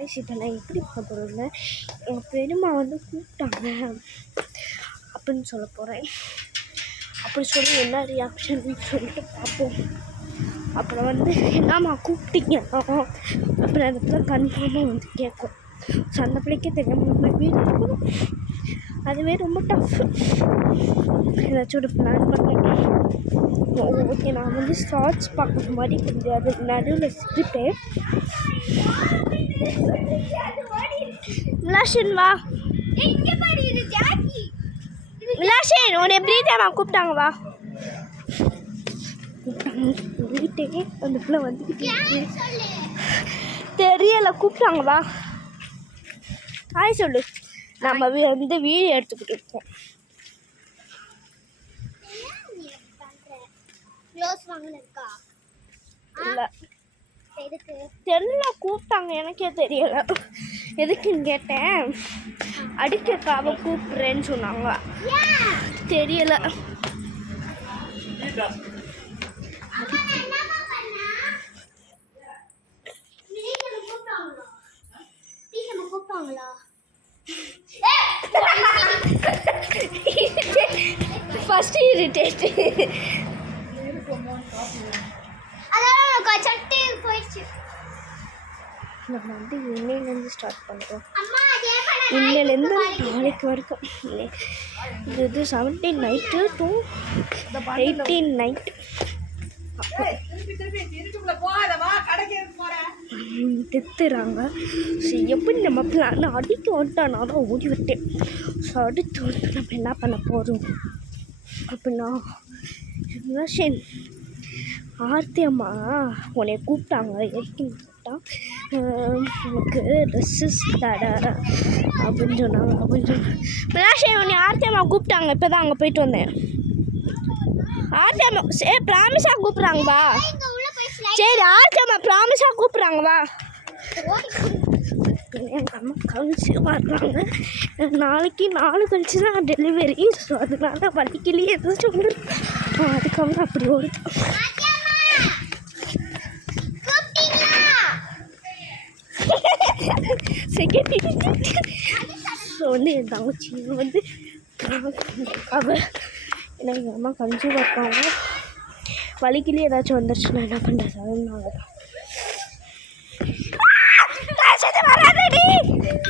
Guys இப்போ நான் எப்படி பார்க்க போகிறேன்னா எங்கள் பெரியம்மா வந்து கூப்பிட்டாங்க அப்படின்னு சொல்ல போகிறேன். அப்படி சொல்லி என்ன ரியாக்ஷன் சொல்லிட்டு பார்ப்போம். அப்புறம் வந்து என்னம்மா கூப்பிட்டீங்க அப்புறம் அந்த பிள்ளை கன்ஃபார்மாக வந்து கேட்கும். ஸோ அந்த பிள்ளைக்கே தெரியாமல் வீடு இருக்கணும். அதுவே ரொம்ப டஃப். ஏதாச்சும் ஒரு பிளான் பண்ணேன். ஓகே நான் வந்து ஷார்ட்ஸ் பார்க்குற மாதிரி கொஞ்சம் அது நடுவில் ஸ்கிரிப்டேன். விலாஷன் வா. விலாஷன் உன்னை எப்படி தேமா கூப்பிட்டாங்க வா. வீட்டுக்கே அந்த பிள்ளை வந்துக்கிட்டு தெரியலை கூப்பிட்டாங்க வா. ஹாய் சொல்லு. நம்ம வந்து வீடியோ எடுத்துக்கிட்டு இருக்கோம். இல்லை தெரியல கூப்பிட்டாங்க எனக்கே தெரியலை எதுக்குன்னு கேட்டேன். அடிக்கிறக்காக கூப்பிட்றேன்னு சொன்னாங்க. தெரியலை. ஃபர்ஸ்ட் இரிட்டேட் நம்ம வந்து இன்னையிலேருந்து ஸ்டார்ட் பண்ணுறோம். இன்னையிலேருந்து நாளைக்கு வரைக்கும். இது 17 நைட்டு டு 18 நைட்டு தித்துறாங்க. ஸோ எப்படி நம்ம பிளான் அடிக்க வந்துட்டானா தான் ஓடி விட்டேன். ஸோ அடுத்து வந்து நம்ம என்ன பண்ண போகிறோம் அப்படின்னா ரிலேஷன் ஆர்த்தி அம்மா உன்னை கூப்பிட்டாங்க. எதுக்கு கூப்பிட்டா உனக்கு ட்ரெஸ்ஸஸ் தட அப்படின்னு சொன்னாங்க. ரிலேஷன் உன்னை ஆர்த்தி அம்மா கூப்பிட்டாங்க. இப்போ தான் அங்கே போயிட்டு வந்தேன். ஆர்த்தி அம்மா ப்ராமிஸாக கூப்பிட்றாங்க வா. சரி ஆர்த்தி அம்மா ப்ராமிஸாக கூப்பிட்றாங்க வா. எங்கள் அம்மா கன்சீவாக இருக்காங்க. நாளைக்கு 4 கழிச்சு தான் டெலிவரி. ஸோ அதனால வலிக்கலையே ஏதாச்சும் வந்து அதுக்காக அப்படி ஓடுது. செகண்ட் ஸோ வந்து என் தங்கச்சி வந்து அவள் ஏன்னா எங்கள் அம்மா கன்சீவாக இருக்காங்க. வலிக்கலையே ஏதாச்சும் வந்துருச்சுன்னா என்ன பண்ணுறது. அதனால தான்